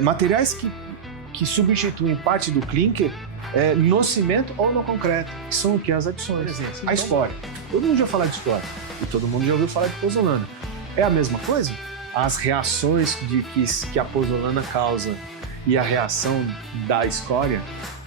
materiais que substituem parte do clinker no cimento ou no concreto, que são o que? As adições. A escória. Todo mundo já falou de escória e todo mundo já ouviu falar de pozolana. É a mesma coisa? As reações que a pozolana causa e a reação da escória,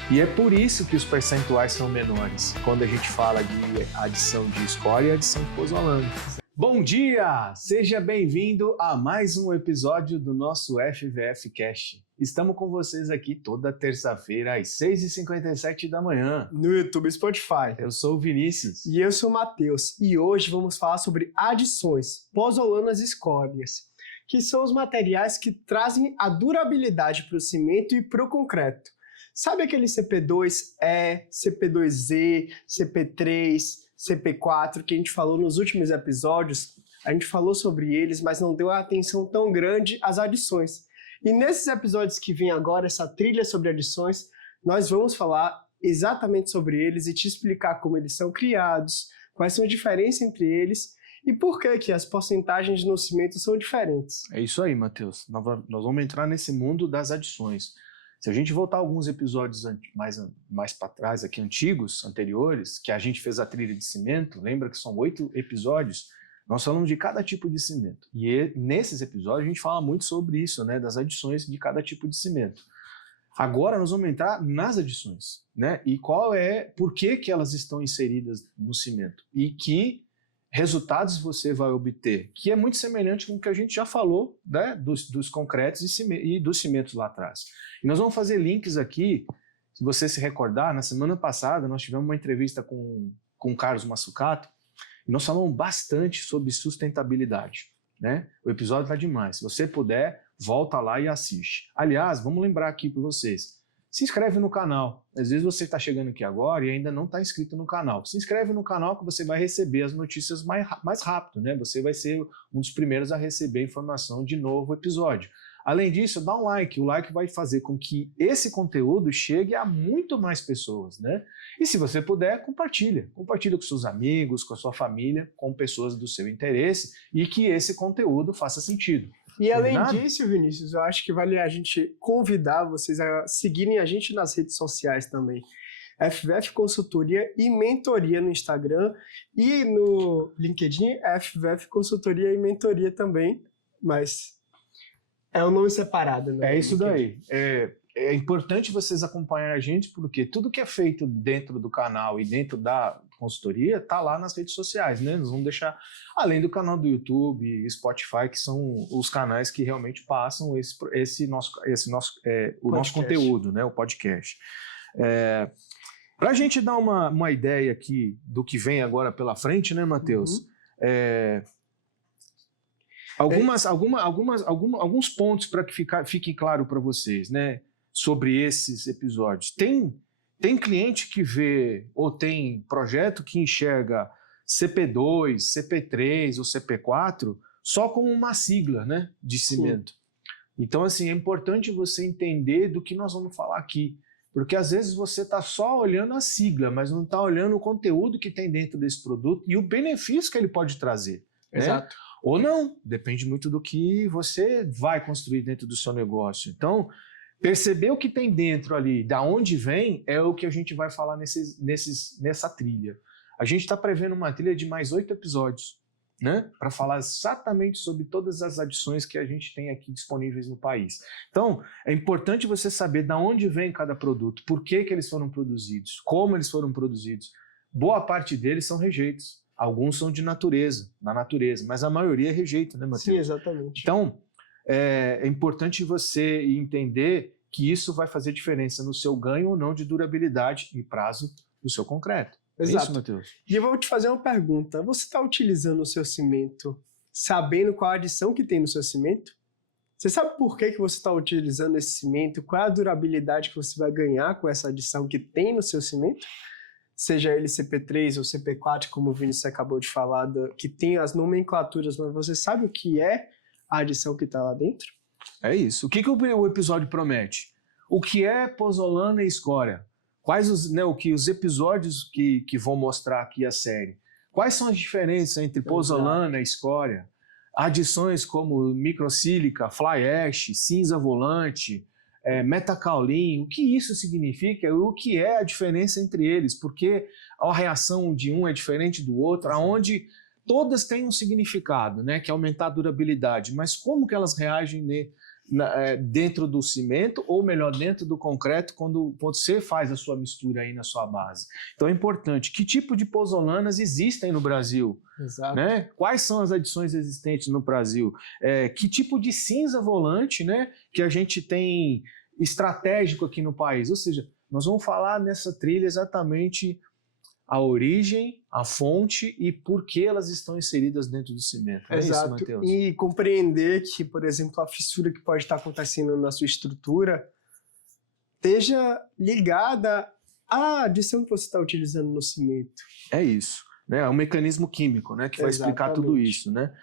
e é por isso que os percentuais são menores quando a gente fala de adição de escória e adição de pozolana. Bom dia! Seja bem-vindo a mais um episódio do nosso FVF Cast. Estamos com vocês aqui toda terça-feira às 6h57 da manhã. No YouTube e Spotify. Eu sou o Vinícius. E eu sou o Matheus. E hoje vamos falar sobre adições, pozolanas e escórias, que são os materiais que trazem a durabilidade para o cimento e para o concreto. Sabe aquele CP2E, CP2Z, CP3, CP4 que a gente falou nos últimos episódios? A gente falou sobre eles, mas não deu atenção tão grande às adições. E nesses episódios que vem agora, essa trilha sobre adições, nós vamos falar exatamente sobre eles e te explicar como eles são criados, quais são a diferença entre eles e por que as porcentagens no cimento são diferentes. É isso aí, Matheus. Nós vamos entrar nesse mundo das adições. Se a gente voltar alguns episódios mais para trás, aqui anteriores, que a gente fez a trilha de cimento, lembra que são 8 episódios, nós falamos de cada tipo de cimento. E nesses episódios a gente fala muito sobre isso, né, das adições de cada tipo de cimento. Agora nós vamos entrar nas adições, né, e por que elas estão inseridas no cimento e que resultados você vai obter, que é muito semelhante com o que a gente já falou, né, dos concretos e dos cimentos lá atrás. E nós vamos fazer links aqui, se você se recordar, na semana passada nós tivemos uma entrevista com o Carlos Massucato, e nós falamos bastante sobre sustentabilidade, né? O episódio está demais. Se você puder, volta lá e assiste. Aliás, vamos lembrar aqui para vocês, se inscreve no canal. Às vezes você está chegando aqui agora e ainda não está inscrito no canal. Se inscreve no canal que você vai receber as notícias mais rápido, né? Você vai ser um dos primeiros a receber informação de novo episódio. Além disso, dá um like. O like vai fazer com que esse conteúdo chegue a muito mais pessoas, né? E se você puder, compartilha. Compartilha com seus amigos, com a sua família, com pessoas do seu interesse e que esse conteúdo faça sentido. E além disso, Vinícius, eu acho que vale a gente convidar vocês a seguirem a gente nas redes sociais também. FVF Consultoria e Mentoria no Instagram e no LinkedIn, FVF Consultoria e Mentoria também, mas é um nome separado, né? É isso daí. É importante vocês acompanharem a gente, porque tudo que é feito dentro do canal e dentro da consultoria está lá nas redes sociais, né? Nós vamos deixar, além do canal do YouTube e Spotify, que são os canais que realmente passam o nosso conteúdo, né? O podcast. Para a gente dar uma ideia aqui do que vem agora pela frente, né, Matheus? Alguns pontos para que fique claro para vocês, né, sobre esses episódios. Tem cliente que vê, ou tem projeto que enxerga CP2, CP3 ou CP4 só como uma sigla, né, de cimento. Então, assim, é importante você entender do que nós vamos falar aqui, porque às vezes você está só olhando a sigla, mas não está olhando o conteúdo que tem dentro desse produto e o benefício que ele pode trazer. Exato. Né? Ou não, depende muito do que você vai construir dentro do seu negócio. Então, perceber o que tem dentro ali, da onde vem, é o que a gente vai falar nessa trilha. A gente está prevendo uma trilha de mais 8 episódios, né? Para falar exatamente sobre todas as adições que a gente tem aqui disponíveis no país. Então, é importante você saber da onde vem cada produto, por que eles foram produzidos, como eles foram produzidos. Boa parte deles são rejeitos. Alguns são da natureza, mas a maioria é rejeito, né, Matheus? Sim, exatamente. Então, é importante você entender que isso vai fazer diferença no seu ganho ou não de durabilidade e prazo do seu concreto. Exato. É isso, Matheus? E eu vou te fazer uma pergunta. Você está utilizando o seu cimento sabendo qual a adição que tem no seu cimento? Você sabe por que você está utilizando esse cimento? Qual é a durabilidade que você vai ganhar com essa adição que tem no seu cimento? Seja ele CP3 ou CP4, como o Vinícius acabou de falar, que tem as nomenclaturas, mas você sabe o que é a adição que está lá dentro? É isso. O que o episódio promete? O que é pozolana e escória? Quais os episódios que vão mostrar aqui a série? Quais são as diferenças entre pozolana e escória? adições como microsílica, fly ash, cinza volante, metacaulin, o que isso significa, o que é a diferença entre eles, porque a reação de um é diferente do outro, aonde todas têm um significado, né, que é aumentar a durabilidade, mas como que elas reagem dentro do cimento, ou melhor, dentro do concreto, quando você faz a sua mistura aí na sua base. Então é importante, que tipo de pozolanas existem no Brasil? Exato. Né? Quais são as adições existentes no Brasil? Que tipo de cinza volante, né, que a gente tem estratégico aqui no país? Ou seja, nós vamos falar nessa trilha exatamente a origem, a fonte e por que elas estão inseridas dentro do cimento. É Exato. isso, Matheus? E compreender que, por exemplo, a fissura que pode estar acontecendo na sua estrutura esteja ligada à adição que você está utilizando no cimento. É isso. Né? É um mecanismo químico, né, que vai explicar tudo isso. Né?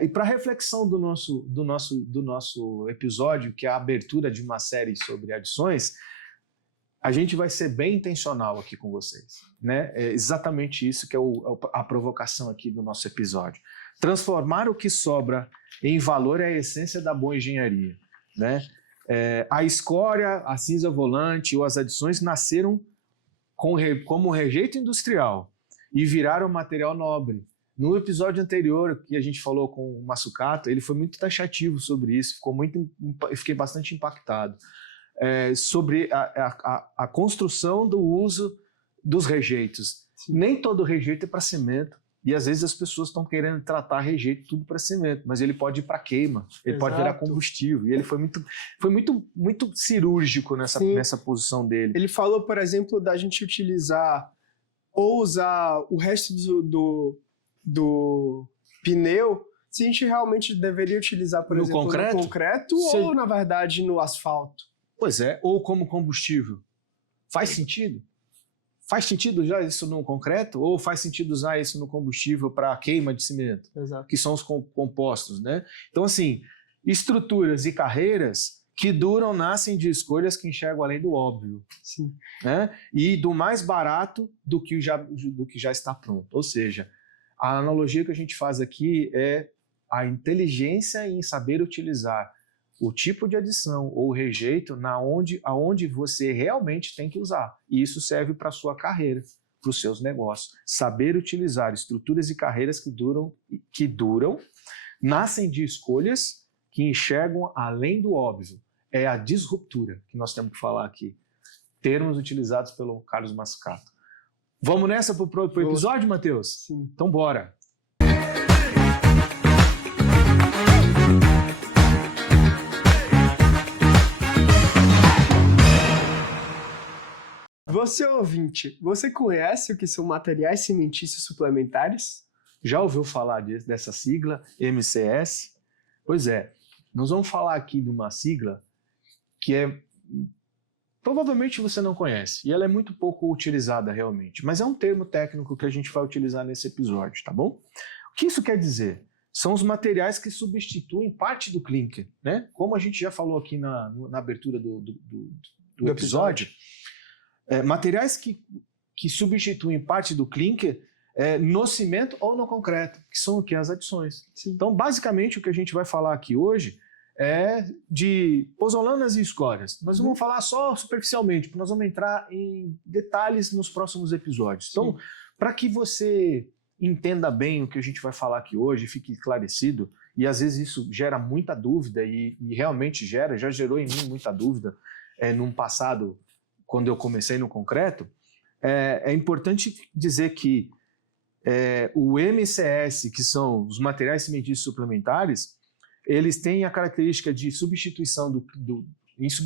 E para reflexão do nosso episódio, que é a abertura de uma série sobre adições, a gente vai ser bem intencional aqui com vocês, né? É exatamente isso que é a provocação aqui do nosso episódio. Transformar o que sobra em valor é a essência da boa engenharia, né? A escória, a cinza volante ou as adições nasceram como rejeito industrial e viraram material nobre. No episódio anterior que a gente falou com o Massucato, ele foi muito taxativo sobre isso, fiquei bastante impactado. Sobre a construção do uso dos rejeitos. Sim. Nem todo rejeito é para cimento, e às vezes as pessoas estão querendo tratar rejeito tudo para cimento, mas ele pode ir para queima, ele pode virar combustível, e ele foi muito cirúrgico nessa posição dele. Ele falou, por exemplo, da gente utilizar ou usar o resto do pneu, se a gente realmente deveria utilizar, por exemplo, no concreto ou, na verdade, no asfalto. Pois é, ou como combustível. Faz sentido? Faz sentido usar isso no concreto ou faz sentido usar isso no combustível para queima de cimento? Exato. Que são os compostos, né? Então, assim, estruturas e carreiras que duram nascem de escolhas que enxergam além do óbvio. Sim. Né? E do mais barato do que já está pronto. Ou seja, a analogia que a gente faz aqui é a inteligência em saber utilizar o tipo de adição ou rejeito aonde você realmente tem que usar. E isso serve para a sua carreira, para os seus negócios. Saber utilizar estruturas e carreiras que duram, nascem de escolhas que enxergam além do óbvio. É a disruptura que nós temos que falar aqui. Termos utilizados pelo Carlos Massucato. Vamos nessa para o episódio, Matheus? Sim. Então bora! Você, ouvinte, você conhece o que são materiais cimentícios suplementares? Já ouviu falar dessa sigla, MCS? Pois é, nós vamos falar aqui de uma sigla que provavelmente você não conhece, e ela é muito pouco utilizada realmente, mas é um termo técnico que a gente vai utilizar nesse episódio, tá bom? O que isso quer dizer? São os materiais que substituem parte do clinker, né? Como a gente já falou aqui na abertura do episódio. Materiais que substituem parte do clinker no cimento ou no concreto, que são o que? As adições. Sim. Então, basicamente, o que a gente vai falar aqui hoje é de pozolanas e escórias. Nós vamos falar só superficialmente, porque nós vamos entrar em detalhes nos próximos episódios. Então, para que você entenda bem o que a gente vai falar aqui hoje, fique esclarecido, e às vezes isso gera muita dúvida, e realmente já gerou em mim muita dúvida num passado, quando eu comecei no concreto, é importante dizer que o MCS, que são os materiais cimentícios suplementares, eles têm a característica de substituição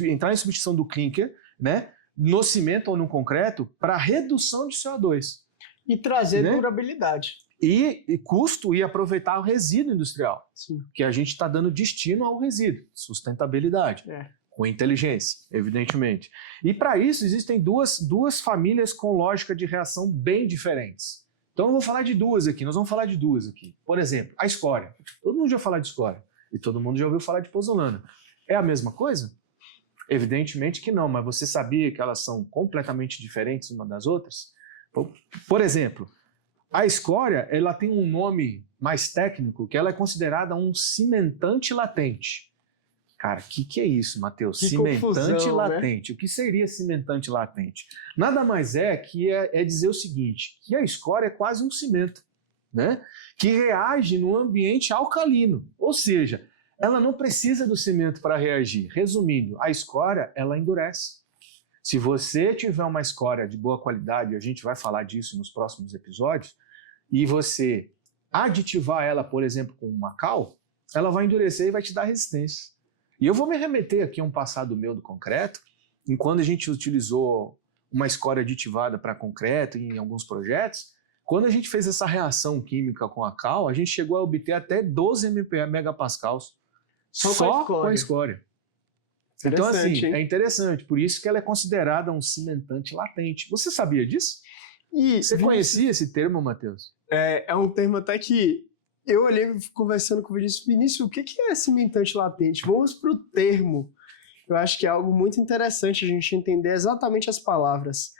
entrar em substituição do clinker, né, no cimento ou no concreto, para redução de CO2. E trazer durabilidade. E custo e aproveitar o resíduo industrial. Sim. Que a gente está dando destino ao resíduo, sustentabilidade. Com inteligência, evidentemente. E para isso existem duas famílias com lógica de reação bem diferentes. Então eu vou falar de duas aqui, nós vamos falar de duas aqui. Por exemplo, a escória. Todo mundo já falou de escória e todo mundo já ouviu falar de pozolana. É a mesma coisa? Evidentemente que não, mas você sabia que elas são completamente diferentes uma das outras? Por exemplo, a escória ela tem um nome mais técnico que ela é considerada um cimentante latente. Cara, o que é isso, Matheus? Que Cimentante confusão, latente. Né? O que seria cimentante latente? Nada mais é dizer o seguinte, que a escória é quase um cimento, né? Que reage no ambiente alcalino. Ou seja, ela não precisa do cimento para reagir. Resumindo, a escória, ela endurece. Se você tiver uma escória de boa qualidade, a gente vai falar disso nos próximos episódios, e você aditivar ela, por exemplo, com uma cal, ela vai endurecer e vai te dar resistência. E eu vou me remeter aqui a um passado meu do concreto, em quando a gente utilizou uma escória aditivada para concreto em alguns projetos, quando a gente fez essa reação química com a cal, a gente chegou a obter até 12 megapascals só com a escória. Então, assim, é interessante. Por isso que ela é considerada um cimentante latente. Você sabia disso? E você conhecia esse termo, Matheus? É um termo até que eu olhei conversando com o Vinícius. Vinícius, o que é cimentante latente? Vamos para o termo. Eu acho que é algo muito interessante a gente entender exatamente as palavras.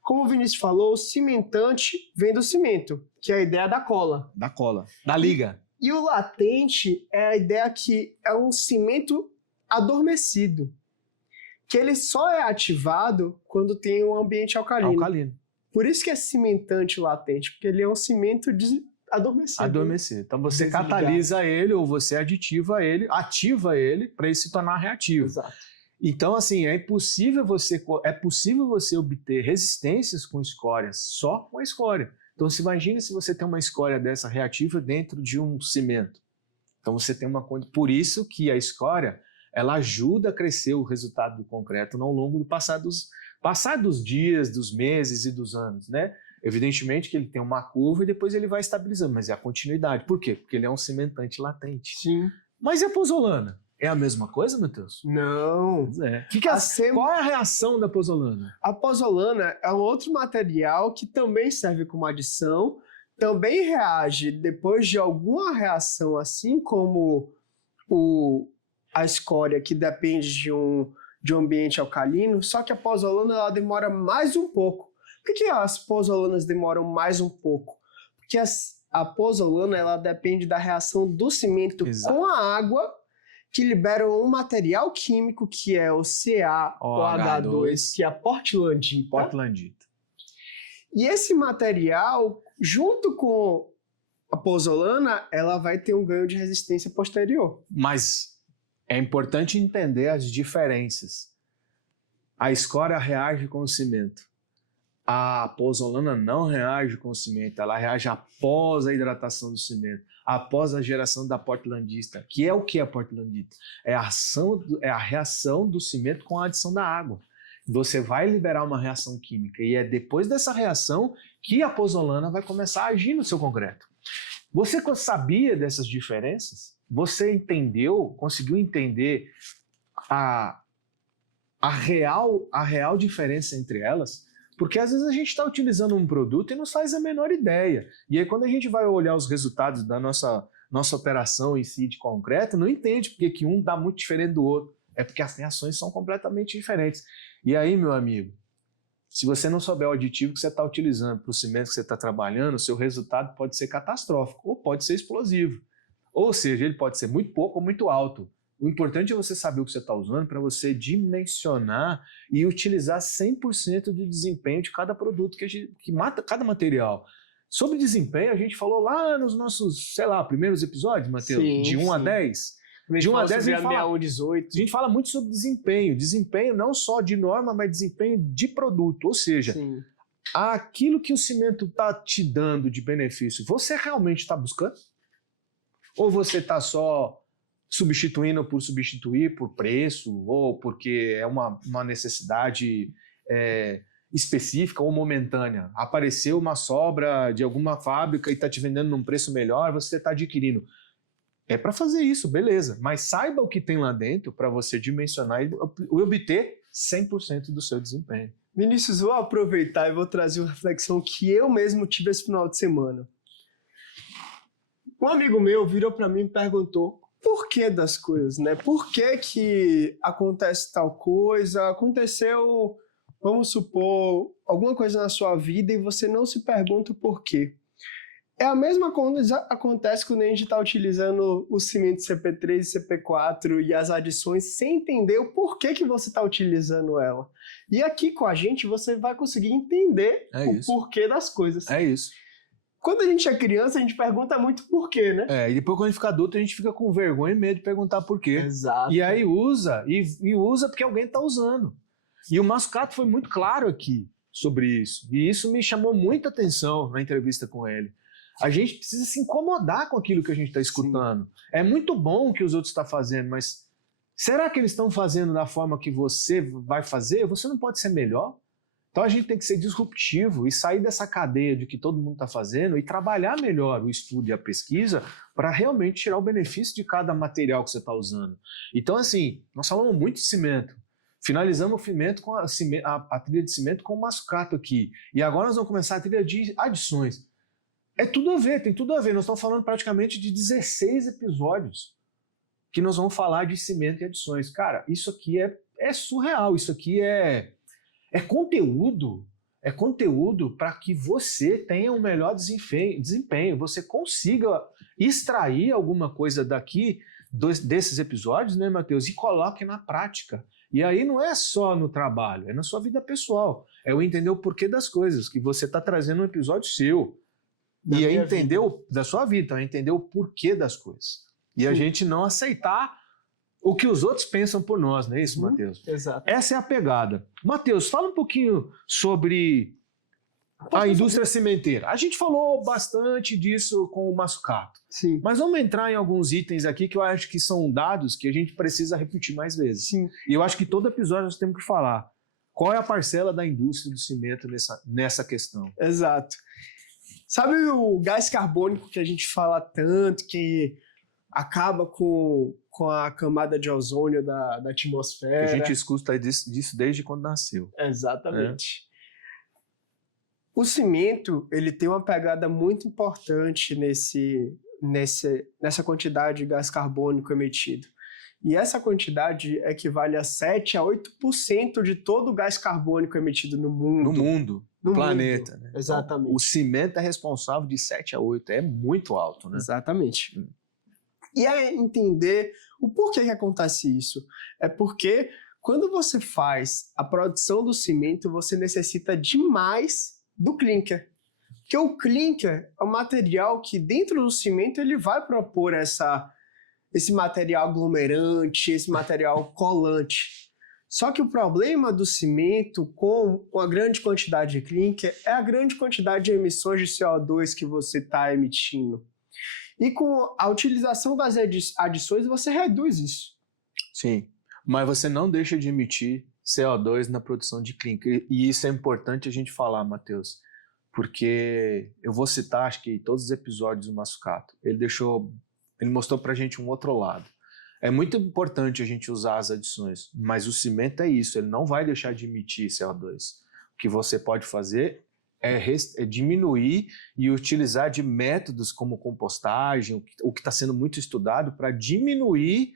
Como o Vinícius falou, o cimentante vem do cimento, que é a ideia da cola. Da cola, da liga. E o latente é a ideia que é um cimento adormecido, que ele só é ativado quando tem um ambiente alcalino. Por isso que é cimentante latente, porque ele é um cimento adormecido. Adormecido. Então você catalisa ele ou você ativa ele para ele se tornar reativo. Exato. Então, assim, é possível você obter resistências com escórias só com a escória. Então, se imagine se você tem uma escória dessa reativa dentro de um cimento. Então, você tem uma coisa. Por isso que a escória, ela ajuda a crescer o resultado do concreto ao longo do passar dos dias, dos meses e dos anos, né? Evidentemente que ele tem uma curva e depois ele vai estabilizando, mas é a continuidade. Por quê? Porque ele é um cimentante latente. Sim. Mas e a pozolana? É a mesma coisa, Matheus? Não. Qual é a reação da pozolana? A pozolana é um outro material que também serve como adição, também reage depois de alguma reação, assim como a escória, que depende de um ambiente alcalino, só que a pozolana ela demora mais um pouco. Por que as pozolanas demoram mais um pouco? Porque a pozolana ela depende da reação do cimento com a água, que libera um material químico que é o CaOH2, que é a portlandita. E esse material, junto com a pozolana, ela vai ter um ganho de resistência posterior. Mas é importante entender as diferenças. A escória reage com o cimento. A pozolana não reage com o cimento, ela reage após a hidratação do cimento, após a geração da portlandita. Que é o que é a portlandita? É a reação do cimento com a adição da água. Você vai liberar uma reação química e é depois dessa reação que a pozolana vai começar a agir no seu concreto. Você sabia dessas diferenças? Você entendeu, conseguiu entender a real diferença entre elas? Porque às vezes a gente está utilizando um produto e não faz a menor ideia. E aí quando a gente vai olhar os resultados da nossa operação em si de concreto, não entende porque que um dá muito diferente do outro. É porque as reações são completamente diferentes. E aí, meu amigo, se você não souber o aditivo que você está utilizando para o cimento que você está trabalhando, o seu resultado pode ser catastrófico ou pode ser explosivo. Ou seja, ele pode ser muito pouco ou muito alto. O importante é você saber o que você está usando para você dimensionar e utilizar 100% de desempenho de cada produto que mata cada material. Sobre desempenho, a gente falou lá nos nossos, primeiros episódios, Matheus, de 1 a 10. De 1 a 10 a gente fala muito sobre desempenho. Desempenho não só de norma, mas desempenho de produto. Ou seja, aquilo que o cimento está te dando de benefício, você realmente está buscando? Ou você está só substituindo por substituir por preço ou porque é uma necessidade específica ou momentânea? Apareceu uma sobra de alguma fábrica e está te vendendo num preço melhor, você está adquirindo. É para fazer isso, beleza. Mas saiba o que tem lá dentro para você dimensionar e obter 100% do seu desempenho. Vinícius, vou aproveitar e vou trazer uma reflexão que eu mesmo tive esse final de semana. Um amigo meu virou para mim e perguntou por que das coisas, né? Por que acontece tal coisa? Aconteceu, vamos supor, alguma coisa na sua vida e você não se pergunta o porquê. É a mesma coisa que acontece quando a gente está utilizando o cimento CP3, CP4 e as adições sem entender o porquê que você está utilizando ela. E aqui com a gente você vai conseguir entender o porquê das coisas. É isso. Quando a gente é criança, a gente pergunta muito porquê, né? E depois quando a gente fica adulto, a gente fica com vergonha e medo de perguntar porquê. Exato. E aí usa, e usa porque alguém está usando. E o Mazzucato foi muito claro aqui sobre isso. E isso me chamou muita atenção na entrevista com ele. A gente precisa se incomodar com aquilo que a gente está escutando. Sim. É muito bom o que os outros estão fazendo, mas será que eles estão fazendo da forma que você vai fazer? Você não pode ser melhor? Então a gente tem que ser disruptivo e sair dessa cadeia de que todo mundo está fazendo e trabalhar melhor o estudo e a pesquisa para realmente tirar o benefício de cada material que você está usando. Então assim, nós falamos muito de cimento. Finalizamos o cimento com a trilha de cimento com o Mazzucato aqui. E agora nós vamos começar a trilha de adições. É tudo a ver, tem tudo a ver. Nós estamos falando praticamente de 16 episódios que nós vamos falar de cimento e adições. Cara, isso aqui é surreal, isso aqui é conteúdo. É conteúdo para que você tenha um melhor desempenho, você consiga extrair alguma coisa daqui, desses episódios, né, Matheus, e coloque na prática. E aí não é só no trabalho, é na sua vida pessoal. É o entender o porquê das coisas, que você está trazendo um episódio seu. E é entender da sua vida, é entender o porquê das coisas. E a gente não aceitar o que os outros pensam por nós, não é isso, Matheus? Exato. Essa é a pegada. Matheus, fala um pouquinho sobre a indústria cimenteira. A gente falou bastante disso com o Mazzucato. Sim. Mas vamos entrar em alguns itens aqui que eu acho que são dados que a gente precisa repetir mais vezes. Sim. E eu acho que todo episódio nós temos que falar. Qual é a parcela da indústria do cimento nessa questão? Exato. Sabe o gás carbônico que a gente fala tanto, que acaba com a camada de ozônio da atmosfera? Que a gente escuta disso desde quando nasceu. Exatamente. O cimento, ele tem uma pegada muito importante nessa quantidade de gás carbônico emitido. E essa quantidade equivale a 7 a 8% de todo o gás carbônico emitido no mundo. No planeta. Né? Exatamente. Então, o cimento é responsável de 7 a 8, é muito alto, né? Exatamente. E é entender o porquê que acontece isso. É porque quando você faz a produção do cimento, você necessita demais do clinker. Porque o clinker é um material que dentro do cimento ele vai propor esse material aglomerante, esse material colante. Só que o problema do cimento com a grande quantidade de clinker é a grande quantidade de emissões de CO2 que você está emitindo. E com a utilização das adições, você reduz isso. Sim, mas você não deixa de emitir CO2 na produção de clinker. E isso é importante a gente falar, Matheus, porque eu vou citar, acho que todos os episódios do Mazzucato. Ele mostrou pra gente um outro lado. É muito importante a gente usar as adições, mas o cimento é isso, ele não vai deixar de emitir CO2. O que você pode fazer é diminuir e utilizar de métodos como compostagem, o que está sendo muito estudado para diminuir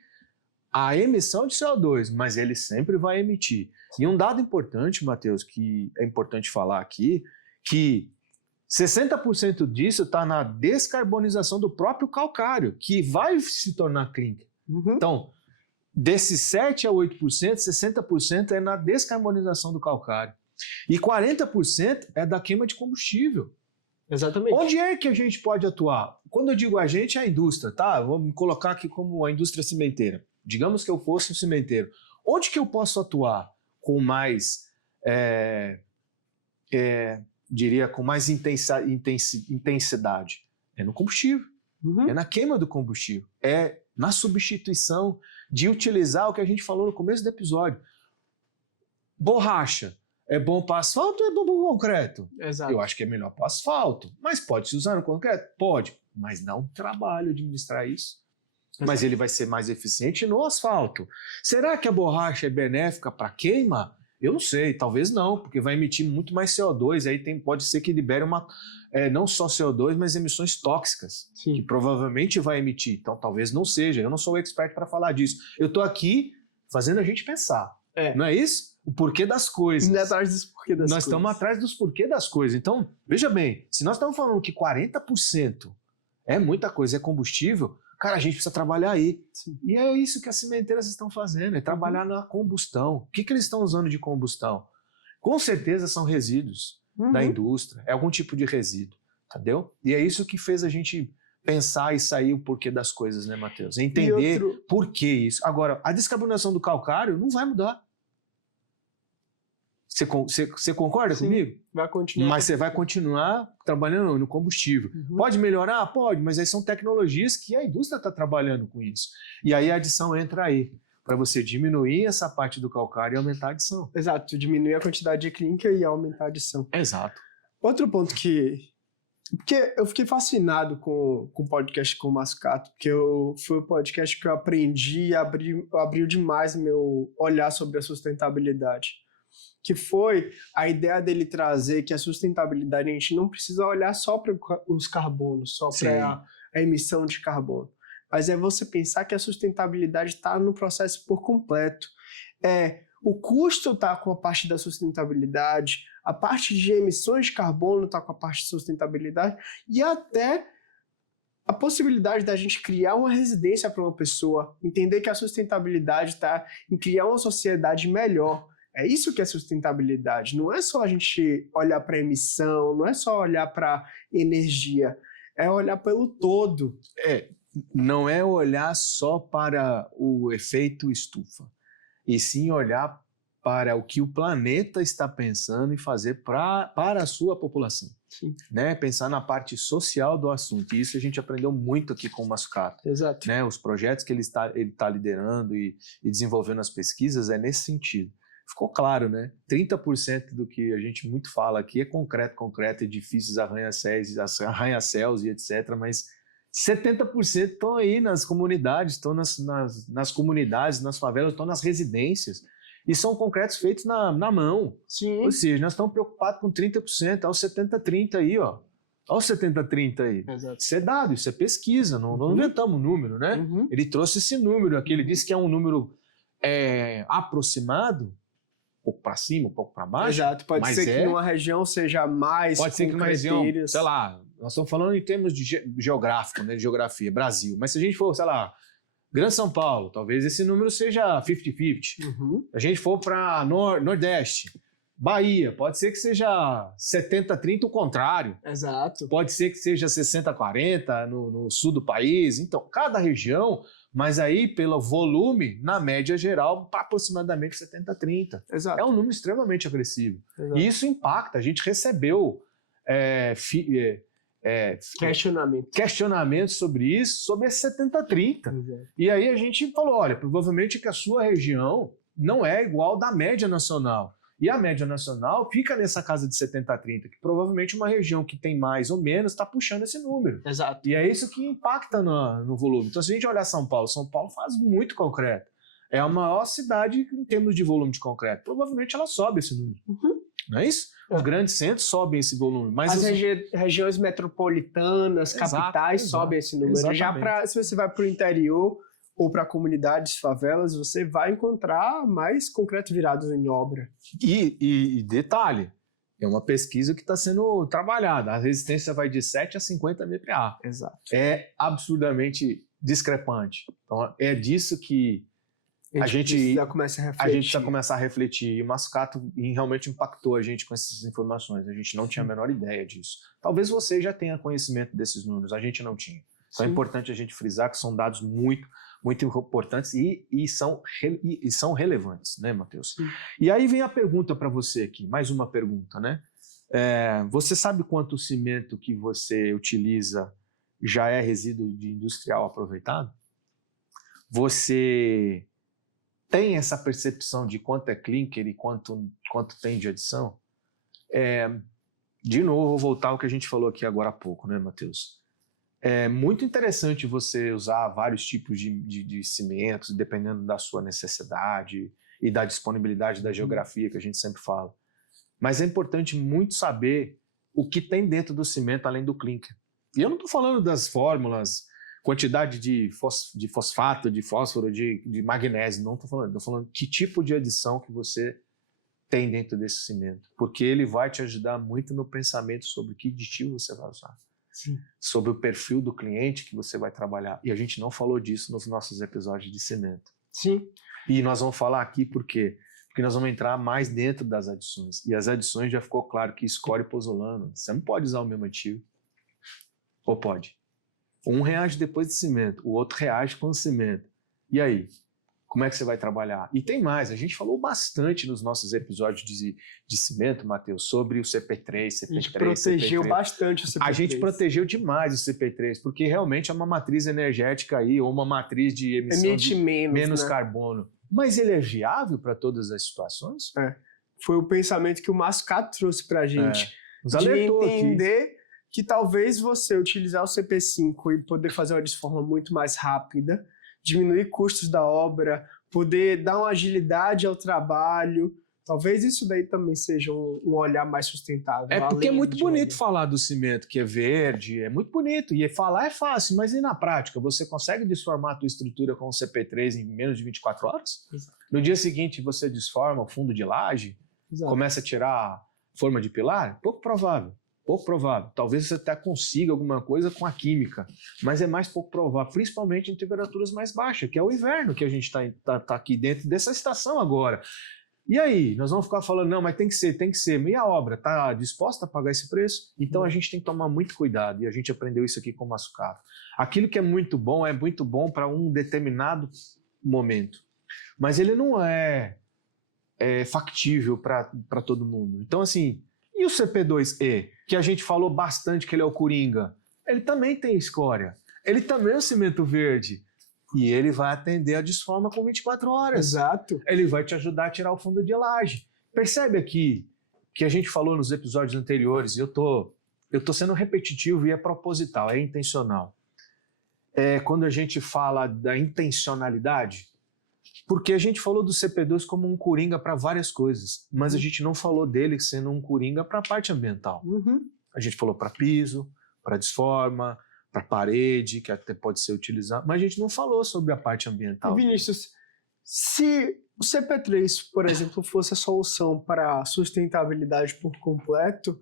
a emissão de CO2, mas ele sempre vai emitir. E um dado importante, Matheus, que é importante falar aqui, que 60% disso está na descarbonização do próprio calcário, que vai se tornar clinker. Então, desses 7 a 8%, 60% é na descarbonização do calcário. E 40% é da queima de combustível. Exatamente. Onde é que a gente pode atuar? Quando eu digo a gente, é a indústria, tá? Vamos colocar aqui como a indústria cimenteira. Digamos que eu fosse um cimenteiro. Onde que eu posso atuar com mais, diria, com mais intensidade? É no combustível. É na queima do combustível. É na substituição de utilizar o que a gente falou no começo do episódio. Borracha. É bom para asfalto ou é bom para o concreto? Exato. Eu acho que é melhor para asfalto. Mas pode se usar no concreto? Pode. Mas dá um trabalho administrar isso. Exato. Mas ele vai ser mais eficiente no asfalto. Será que a borracha é benéfica para queima? Eu não sei, talvez não, porque vai emitir muito mais CO2. Aí pode ser que libere não só CO2, mas emissões tóxicas. Sim. Que provavelmente vai emitir. Então talvez não seja. Eu não sou o expert para falar disso. Eu estou aqui fazendo a gente pensar. Não é isso? O porquê das coisas. Indo atrás dos porquê das Nós coisas. estamos atrás dos porquê das coisas. Então, veja bem, se nós estamos falando que 40% é muita coisa, é combustível, cara, a gente precisa trabalhar aí. Sim. E é isso que as cimenteiras estão fazendo, é trabalhar na combustão. O que eles estão usando de combustão? Com certeza são resíduos da indústria, é algum tipo de resíduo, entendeu? E é isso que fez a gente pensar e sair o porquê das coisas, né, Matheus? Entender por que isso. Agora, a descarbonização do calcário não vai mudar. Você concorda comigo? Vai continuar. Mas você vai continuar trabalhando no combustível. Pode melhorar? Pode, mas aí são tecnologias que a indústria está trabalhando com isso. E aí a adição entra aí, para você diminuir essa parte do calcário e aumentar a adição. Exato, diminuir a quantidade de clinker e aumentar a adição. Exato. Outro ponto porque eu fiquei fascinado com o podcast com o Mascato, porque foi o podcast que eu aprendi e abriu demais meu olhar sobre a sustentabilidade. Que foi a ideia dele trazer que a sustentabilidade, a gente não precisa olhar só para os carbonos, só para a emissão de carbono. Mas é você pensar que a sustentabilidade está no processo por completo. O custo está com a parte da sustentabilidade, a parte de emissões de carbono está com a parte de sustentabilidade e até a possibilidade da gente criar uma residência para uma pessoa, entender que a sustentabilidade está em criar uma sociedade melhor. É isso que é sustentabilidade. Não é só a gente olhar para a emissão, não é só olhar para energia, é olhar pelo todo. Não é olhar só para o efeito estufa, e sim olhar para o que o planeta está pensando em fazer para a sua população. Sim. Né? Pensar na parte social do assunto. E isso a gente aprendeu muito aqui com o Mascato. Exato. Né? Os projetos que ele está liderando e desenvolvendo as pesquisas é nesse sentido. Ficou claro, né? 30% do que a gente muito fala aqui é concreto, edifícios, arranha-céus e etc., mas 70% estão aí nas comunidades, estão nas comunidades, nas favelas, estão nas residências, e são concretos feitos na mão. Sim. Ou seja, nós estamos preocupados com 30%, aos 70-30 aí, ó. Aos 70-30 aí. Exato. Isso é dado, isso é pesquisa, não inventamos um número, né? Ele trouxe esse número aqui, ele disse que é um número aproximado, um pouco para cima, um pouco para baixo. Exato, pode ser que numa região seja mais. Pode ser que numa região, sei lá, nós estamos falando em termos de geográfico, né, de geografia, Brasil. Mas se a gente for, sei lá, Grande São Paulo, talvez esse número seja 50-50. Se a gente for para Nordeste, Bahia, pode ser que seja 70-30 o contrário. Exato. Pode ser que seja 60-40 no sul do país. Então, cada região, mas aí pelo volume, na média geral, aproximadamente 70-30. Exato. É um número extremamente agressivo. Exato. E isso impacta. A gente recebeu questionamentos sobre isso, sobre esse 70-30. E aí a gente falou, olha, provavelmente que a sua região não é igual da média nacional. E a média nacional fica nessa casa de 70-30, que provavelmente uma região que tem mais ou menos está puxando esse número. Exato. E é isso que impacta no volume. Então, se a gente olhar São Paulo faz muito concreto. É a maior cidade em termos de volume de concreto. Provavelmente ela sobe esse número. Não é isso? Os grandes centros sobem esse volume. Mas as regiões metropolitanas, capitais, sobem esse número. Exatamente. Já se você vai para o interior ou para comunidades, favelas, você vai encontrar mais concreto virado em obra. E detalhe, é uma pesquisa que está sendo trabalhada. A resistência vai de 7 a 50 MPa. Exato. É absurdamente discrepante. Então, é disso que a gente precisa começar a refletir. E o Mascato realmente impactou a gente com essas informações. A gente não tinha a menor ideia disso. Talvez você já tenha conhecimento desses números, a gente não tinha. Então é importante a gente frisar que são dados muito, muito importantes e são relevantes, né, Matheus? Sim. E aí vem a pergunta para você aqui, mais uma pergunta, né? Você sabe quanto cimento que você utiliza já é resíduo de industrial aproveitado? Você tem essa percepção de quanto é clinker e quanto tem de adição? De novo, vou voltar ao que a gente falou aqui agora há pouco, né, Matheus? É muito interessante você usar vários tipos de cimentos, dependendo da sua necessidade e da disponibilidade da geografia que a gente sempre fala. Mas é importante muito saber o que tem dentro do cimento além do clinker. E eu não estou falando das fórmulas quantidade de fosfato, de fósforo, de magnésio. Não estou falando que tipo de adição que você tem dentro desse cimento. Porque ele vai te ajudar muito no pensamento sobre que aditivo você vai usar. Sim. Sobre o perfil do cliente que você vai trabalhar. E a gente não falou disso nos nossos episódios de cimento. Sim. E nós vamos falar aqui por quê? Porque nós vamos entrar mais dentro das adições. E as adições já ficou claro que score e pozolano, você não pode usar o mesmo ativo. Ou pode? Um reage depois de cimento, o outro reage com o cimento. E aí? Como é que você vai trabalhar? E tem mais, a gente falou bastante nos nossos episódios de cimento, Matheus, sobre o CP3, CP3, A gente protegeu CP3. bastante o CP3. A gente protegeu demais o CP3, porque realmente é uma matriz energética aí, ou uma matriz de emissão Emite de menos né? carbono. Mas ele é viável para todas as situações? Foi o pensamento que o Mascato trouxe para a gente. Nos De alertou entender aqui. que talvez você utilizar o CP5 e poder fazer uma desforma muito mais rápida, diminuir custos da obra, poder dar uma agilidade ao trabalho. Talvez isso daí também seja um olhar mais sustentável. É porque é além muito de bonito falar do cimento que é verde, é muito bonito. E falar é fácil, mas e na prática? Você consegue desformar a tua estrutura com o CP3 em menos de 24 horas? Exato. No dia seguinte você desforma o fundo de laje, Exato. começa a tirar a forma de pilar? Pouco provável. Pouco provável. Talvez você até consiga alguma coisa com a química, mas é mais pouco provável, principalmente em temperaturas mais baixas, que é o inverno que a gente está aqui dentro dessa estação agora. E aí, nós vamos ficar falando, não, mas tem que ser. E a obra está disposta a pagar esse preço? Então a gente tem que tomar muito cuidado, e a gente aprendeu isso aqui com o Massucato. Aquilo que é muito bom para um determinado momento, mas ele não é factível para todo mundo. Então assim, e o CP2E, que a gente falou bastante que ele é o Coringa? Ele também tem escória, ele também é um cimento verde. E ele vai atender a desforma com 24 horas. Exato. Ele vai te ajudar a tirar o fundo de laje. Percebe aqui que a gente falou nos episódios anteriores, e eu tô sendo repetitivo e é proposital, é intencional. Quando a gente fala da intencionalidade, porque a gente falou do CP2 como um coringa para várias coisas, mas a gente não falou dele sendo um coringa para a parte ambiental. A gente falou para piso, para desforma, para parede, que até pode ser utilizado, mas a gente não falou sobre a parte ambiental. E Vinícius, se o CP3, por exemplo, fosse a solução para a sustentabilidade por completo,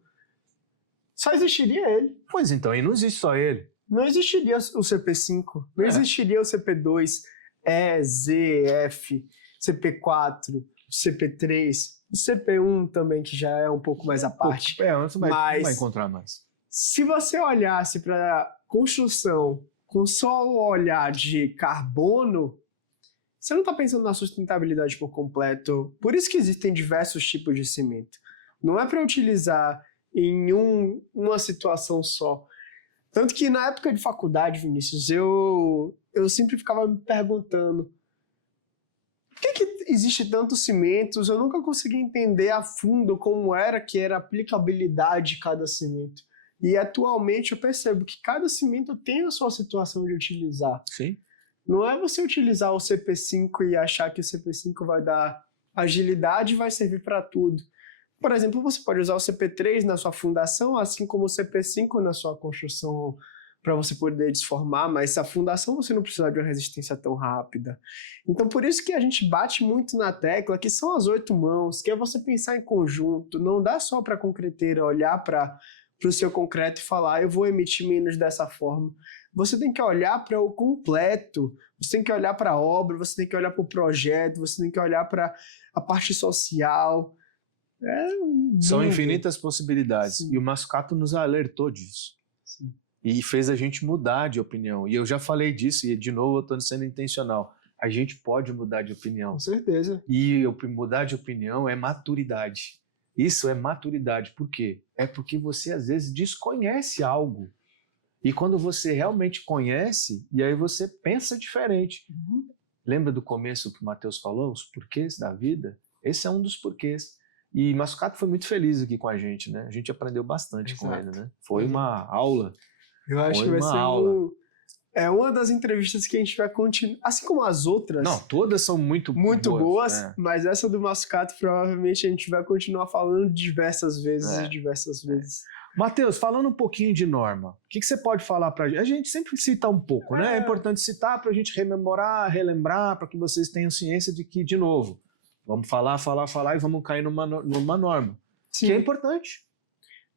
só existiria ele. Pois então, e não existe só ele. Não existiria o CP5, não existiria o CP2, E, Z, F, CP4, CP3, o CP1 também, que já é um pouco mais à parte. Você não vai encontrar mais. Se você olhasse para construção com só o olhar de carbono, você não está pensando na sustentabilidade por completo. Por isso que existem diversos tipos de cimento. Não é para utilizar em uma situação só. Tanto que na época de faculdade, Vinícius, eu sempre ficava me perguntando por que existe tantos cimentos? Eu nunca consegui entender a fundo como era a aplicabilidade de cada cimento. E atualmente eu percebo que cada cimento tem a sua situação de utilizar. Sim. Não é você utilizar o CP5 e achar que o CP5 vai dar agilidade e vai servir para tudo. Por exemplo, você pode usar o CP3 na sua fundação, assim como o CP5 na sua construção, para você poder desformar, mas a fundação você não precisa de uma resistência tão rápida. Então, por isso que a gente bate muito na tecla que são as 8 mãos, que é você pensar em conjunto, não dá só para a concreteira olhar para o seu concreto e falar, eu vou emitir menos dessa forma. Você tem que olhar para o completo, você tem que olhar para a obra, você tem que olhar para o projeto, você tem que olhar para a parte social. São infinitas possibilidades. Sim. E o Massucato nos alertou disso. Sim. E fez a gente mudar de opinião. E eu já falei disso, e de novo eu estou sendo intencional. A gente pode mudar de opinião. Com certeza. E mudar de opinião é maturidade. Isso é maturidade. Por quê? É porque você às vezes desconhece algo. E quando você realmente conhece, e aí você pensa diferente. Lembra do começo que o Matheus falou? Os porquês da vida? Esse é um dos porquês. E Massucato foi muito feliz aqui com a gente, né? A gente aprendeu bastante com ele, né? Foi uma aula. Eu acho que vai ser uma das entrevistas que a gente vai continuar, assim como as outras. Não, todas são muito boas, mas essa do Massucato provavelmente a gente vai continuar falando diversas vezes. Matheus, falando um pouquinho de norma, o que você pode falar para a gente? A gente sempre cita um pouco, né? É importante citar para a gente rememorar, relembrar, para que vocês tenham ciência de que, de novo, vamos falar e vamos cair numa norma, Sim. que é importante.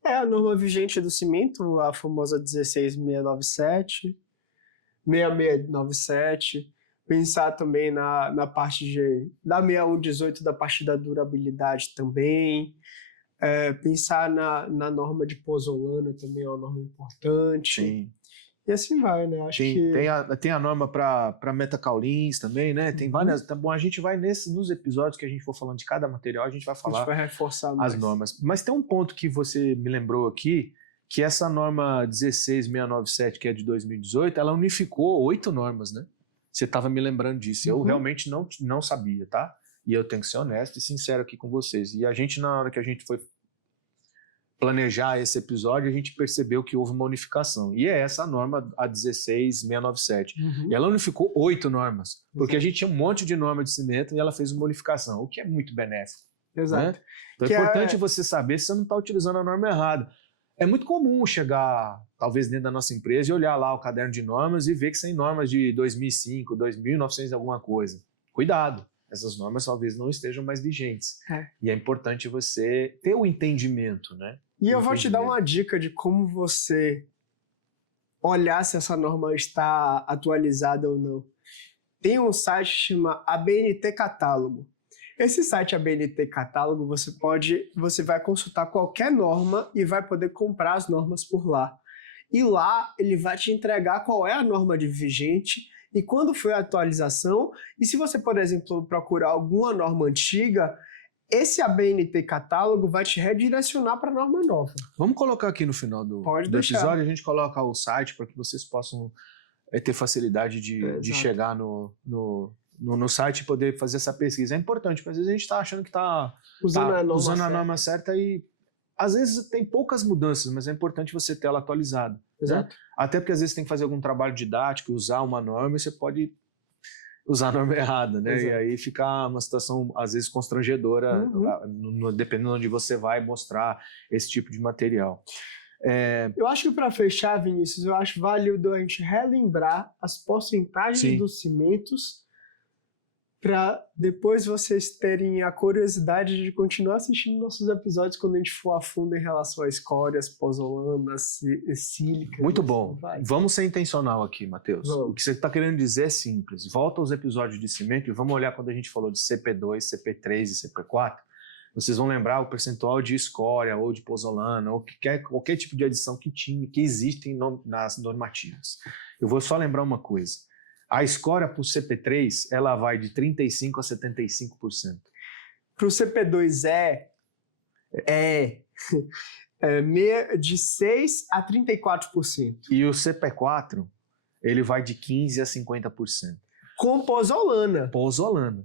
A norma vigente do cimento, a famosa 16697, 6697. Pensar também na parte da 6118, da parte da durabilidade também. Pensar na norma de pozolana também é uma norma importante. Sim. E assim vai, né? Acho que... Tem a norma para metacaulins também, né? Tem várias. Tá bom, a gente vai nos episódios que a gente for falando de cada material, a gente vai falar. A gente vai reforçar mais as normas. Mas tem um ponto que você me lembrou aqui, que essa norma 16697, que é de 2018, ela unificou 8 normas, né? Você estava me lembrando disso. Eu realmente não sabia, tá? E eu tenho que ser honesto e sincero aqui com vocês. E a gente, na hora que a gente foi planejar esse episódio, a gente percebeu que houve uma unificação. E é essa a norma, a 16697. E ela unificou 8 normas, porque a gente tinha um monte de norma de cimento e ela fez uma unificação, o que é muito benéfico. Exato. Né? Então é importante você saber se você não está utilizando a norma errada. É muito comum chegar, talvez dentro da nossa empresa, e olhar lá o caderno de normas e ver que tem normas de 2005, 2900 e alguma coisa. Cuidado, essas normas talvez não estejam mais vigentes. E é importante você ter o entendimento, né? E eu vou te dar uma dica de como você olhar se essa norma está atualizada ou não. Tem um site que chama ABNT Catálogo. Esse site ABNT Catálogo, você vai consultar qualquer norma e vai poder comprar as normas por lá. E lá ele vai te entregar qual é a norma de vigente e quando foi a atualização. E se você, por exemplo, procurar alguma norma antiga, esse ABNT Catálogo vai te redirecionar para a norma nova. Vamos colocar aqui no final do episódio, a gente coloca o site para que vocês possam ter facilidade de chegar no site e poder fazer essa pesquisa. É importante, porque às vezes a gente está achando que está usando a norma certa e às vezes tem poucas mudanças, mas é importante você ter ela atualizada. Exato. Né? Até porque às vezes tem que fazer algum trabalho didático, usar uma norma e você pode usar a norma errada, né? Exato. E aí fica uma situação às vezes constrangedora, dependendo de onde você vai mostrar esse tipo de material. Eu acho que para fechar, Vinícius, eu acho válido a gente relembrar as porcentagens dos cimentos para depois vocês terem a curiosidade de continuar assistindo nossos episódios quando a gente for a fundo em relação a escórias, pozolanas, sílicas. Muito bom. Vamos ser intencional aqui, Matheus. Vamos. O que você está querendo dizer é simples. Volta aos episódios de cimento e vamos olhar quando a gente falou de CP2, CP3 e CP4. Vocês vão lembrar o percentual de escória ou de pozolana ou qualquer tipo de adição que existe nas normativas. Eu vou só lembrar uma coisa. A escória para o CP3, ela vai de 35% a 75%. Para o CP2E, de 6% a 34%. E o CP4, ele vai de 15% a 50%. Com pozolana. Pozolana.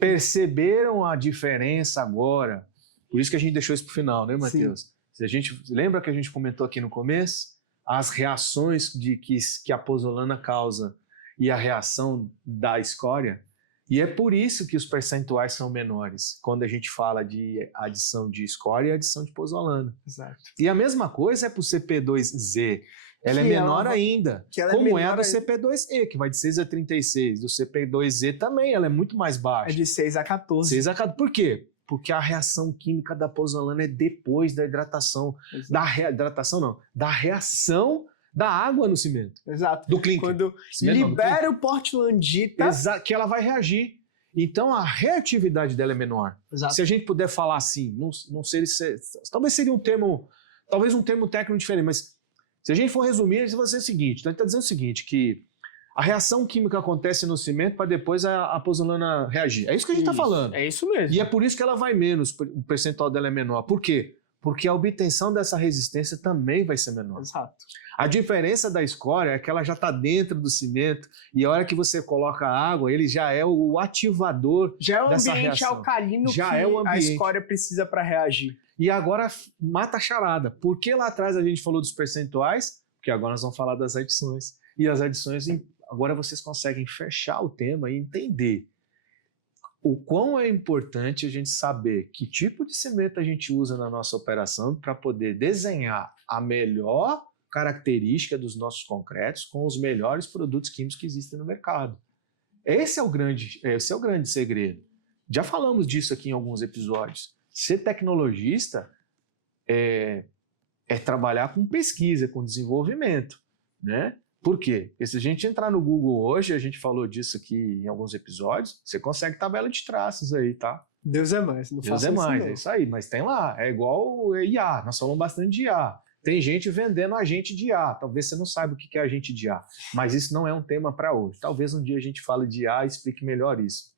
Perceberam a diferença agora? Por isso que a gente deixou isso para o final, né, Matheus? Lembra que a gente comentou aqui no começo? As reações que a pozolana causa e a reação da escória, e é por isso que os percentuais são menores, quando a gente fala de adição de escória e adição de pozolana. Exato. E a mesma coisa é para o CP2Z, ela é menor ainda, como é a do CP2E, que vai de 6 a 36, do CP2Z também, ela é muito mais baixa. É de 6 a 14. 6 a 14. Por quê? Porque a reação química da pozolana é depois da hidratação, da reação da água no cimento. Exato. Do clinker. Quando libera o portlandita... que ela vai reagir. Então, a reatividade dela é menor. Exato. Se a gente puder falar assim, não sei se... Talvez seria um termo técnico diferente, mas se a gente for resumir, ele vai ser o seguinte. Então, ele está dizendo o seguinte, que a reação química acontece no cimento para depois a pozolana reagir. É isso que a gente está falando. É isso mesmo. E é por isso que ela vai menos, o percentual dela é menor. Por quê? Porque a obtenção dessa resistência também vai ser menor. Exato. A diferença da escória é que ela já está dentro do cimento e a hora que você coloca a água, ele já é o ativador dessa reação. Já é o ambiente alcalino que a escória precisa para reagir. E agora mata a charada. Por que lá atrás a gente falou dos percentuais? Porque agora nós vamos falar das adições. E as adições, agora vocês conseguem fechar o tema e entender o quão é importante a gente saber que tipo de cimento a gente usa na nossa operação para poder desenhar a melhor característica dos nossos concretos com os melhores produtos químicos que existem no mercado. Esse é o grande segredo. Já falamos disso aqui em alguns episódios. Ser tecnologista é trabalhar com pesquisa, com desenvolvimento, né? Por quê? Porque se a gente entrar no Google hoje, a gente falou disso aqui em alguns episódios, você consegue tabela de traços aí, tá? Deus é mais, não Deus faça é isso mais, não. é isso aí, mas tem lá, é igual IA, nós falamos bastante de IA. Tem gente vendendo agente de IA, talvez você não saiba o que é agente de IA, mas isso não é um tema para hoje. Talvez um dia a gente fale de IA e explique melhor isso.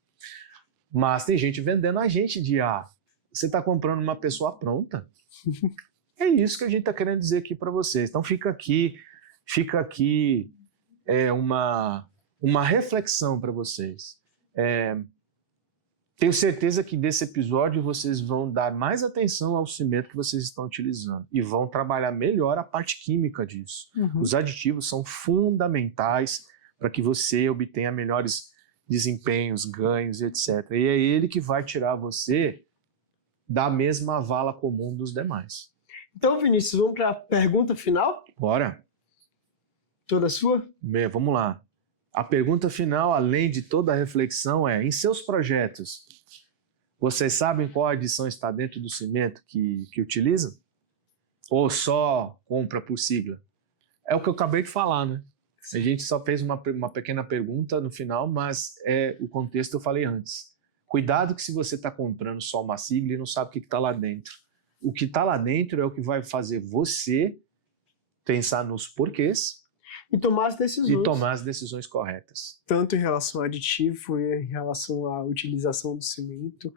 Mas tem gente vendendo agente de IA. Você está comprando uma pessoa pronta? É isso que a gente está querendo dizer aqui para vocês. Então fica aqui uma reflexão para vocês. Tenho certeza que desse episódio vocês vão dar mais atenção ao cimento que vocês estão utilizando e vão trabalhar melhor a parte química disso. Uhum. Os aditivos são fundamentais para que você obtenha melhores desempenhos, ganhos, etc. E é ele que vai tirar você da mesma vala comum dos demais. Então, Vinícius, vamos para a pergunta final? Bora! Toda sua? Vamos lá. A pergunta final, além de toda a reflexão, é: em seus projetos, vocês sabem qual adição está dentro do cimento que utilizam? Ou só compra por sigla? É o que eu acabei de falar, né? A gente só fez uma pequena pergunta no final, mas o contexto eu falei antes. Cuidado que se você está comprando só uma sigla e não sabe o que está lá dentro. O que está lá dentro é o que vai fazer você pensar nos porquês E tomar as decisões. e tomar as decisões corretas. Tanto em relação ao aditivo, em relação à utilização do cimento.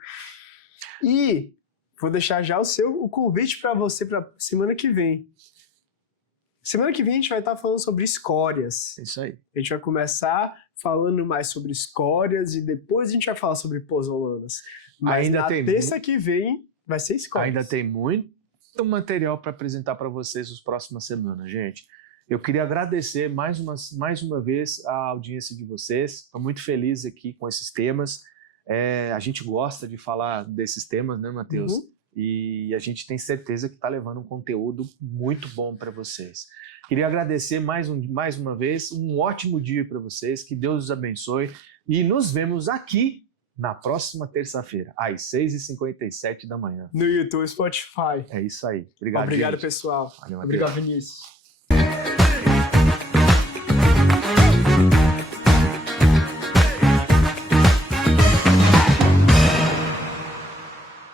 E vou deixar já o convite para você para semana que vem. Semana que vem a gente vai estar falando sobre escórias. É isso aí. A gente vai começar falando mais sobre escórias e depois a gente vai falar sobre pozolanas. Mas Ainda na tem terça que vem vai ser escórias. Ainda tem muito material para apresentar para vocês nas próximas semanas, gente. Eu queria agradecer mais uma vez a audiência de vocês. Estou muito feliz aqui com esses temas. A gente gosta de falar desses temas, né, Matheus? Uhum. E a gente tem certeza que está levando um conteúdo muito bom para vocês. Queria agradecer mais uma vez. Um ótimo dia para vocês. Que Deus os abençoe. E nos vemos aqui na próxima terça-feira, às 6h57 da manhã. No YouTube, Spotify. É isso aí. Obrigado, Obrigado, gente. pessoal. Valeu, Matheus. Obrigado, Vinícius.